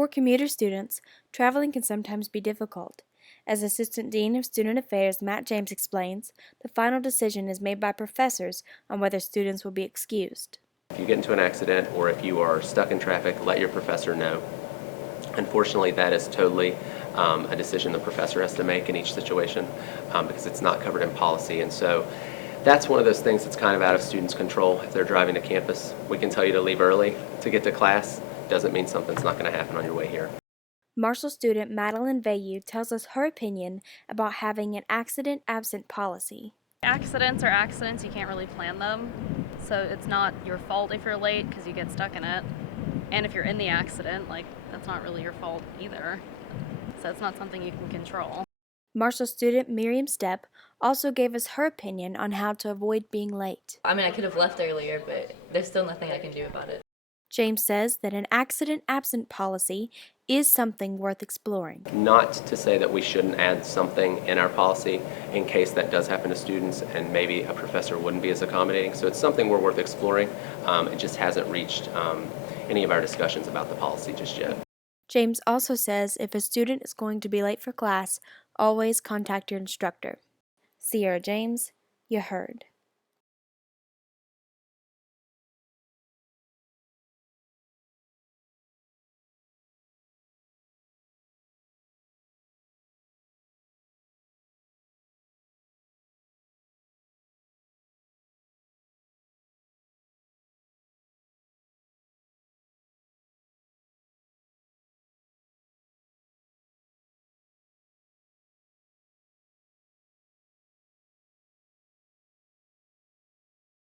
For commuter students, traveling can sometimes be difficult. As Assistant Dean of Student Affairs Matt James explains, the final decision is made by professors on whether students will be excused. If you get into an accident or if you are stuck in traffic, let your professor know. Unfortunately, that is totally a decision the professor has to make in each situation because it's not covered in policy. And so that's one of those things that's kind of out of students' control. If they're driving to campus, we can tell you to leave early to get to class. Doesn't mean something's not going to happen on your way here. Marshall student Madeline Vayu tells us her opinion about having an accident absent policy. Accidents are accidents, you can't really plan them. So it's not your fault if you're late because you get stuck in it. And if you're in the accident, that's not really your fault either. So it's not something you can control. Marshall student Miriam Stepp also gave us her opinion on how to avoid being late. I could have left earlier, but there's still nothing I can do about it. James says that an accident absent policy is something worth exploring. Not to say that we shouldn't add something in our policy in case that does happen to students and maybe a professor wouldn't be as accommodating. So it's something we're worth exploring. It just hasn't reached any of our discussions about the policy just yet. James also says if a student is going to be late for class, always contact your instructor. Sierra James, you heard.